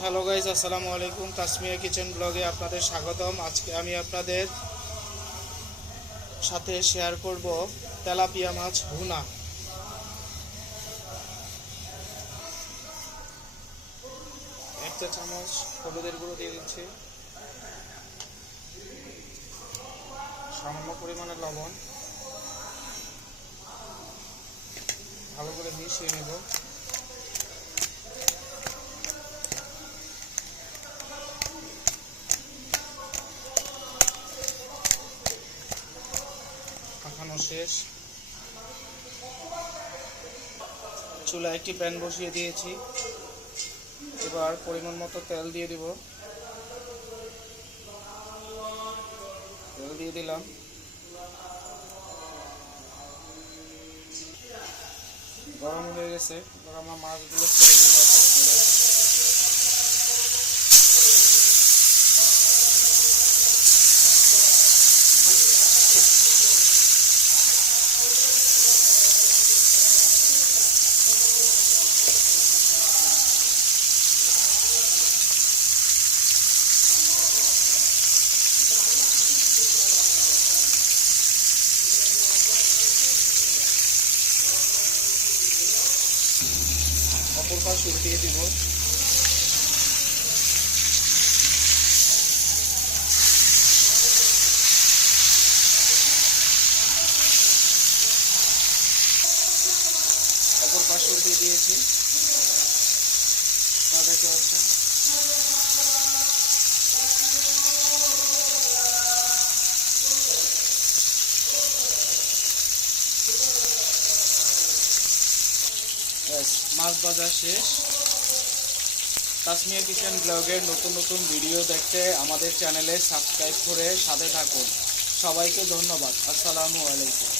Hello guys, আসসালামু আলাইকুম। Tasmia kitchen ব্লগে আপনাদের স্বাগতম। আজকে আমি আপনাদের সাথে শেয়ার করব তেলাপিয়া মাছ ভুনা। এক চা চামচ হলুদের গুঁড়ো দিয়ে দিচ্ছি, সামান্য পরিমাণে লবণ, ভালো করে মিশিয়ে নেব। মাখানো শেষ। চুলায় একটি প্যান বসিয়ে দিয়েছি, এবার পরিমাণ মতো তেল দিয়ে দিব। তেল দিয়ে দিলাম। গরম হয়ে গেছে, এবার আমরা মাছগুলো ছেড়ে দিব এক এক করে। অপর পাশ উল্টিয়ে দিব। অপর পাশ উল্টিয়ে দিয়েছি, তা দেখতে পাচ্ছেন। মাছ ভাজা শেষ। তাসমিয়া কিচেন ব্লগের নতুন নতুন ভিডিও দেখতে আমাদের চ্যানেলে সাবস্ক্রাইব করে সাথে থাকুন। সবাইকে ধন্যবাদ। আসসালামু আলাইকুম।